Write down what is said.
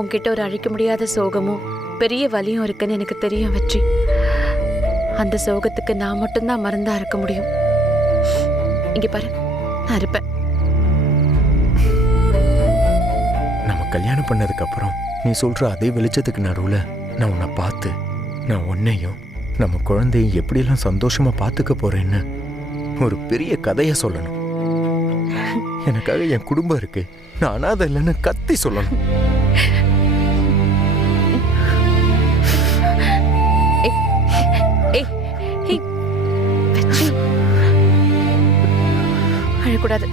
உன்கிட்ட ஒரு அழிக்க முடியாத சோகமும் பெரிய வலியும் இருக்குன்னு எனக்கு தெரியும் வெற்றி. அந்த சோகத்துக்கு நான் மட்டும்தான் மருந்தா இருக்க முடியும். இங்க பாரு, நான் இருப்பேன். நம்ம கல்யாணம் பண்ணதுக்கு அப்புறம் நீ சொல்ற அதே வெளிச்சத்துக்கு நடுவுல நான் உன்னை பார்த்து நான் உன்னையும் நம்ம குழந்தையும் எப்படியெல்லாம் சந்தோஷமா பார்த்துக்க போறேன்னு ஒரு பெரிய கதையை சொல்லணும். எனக்காக என் குடும்பம் இருக்கு, நான் அனாதை இல்லைன்னு கத்தி சொல்லணும். அழக்கூடாது.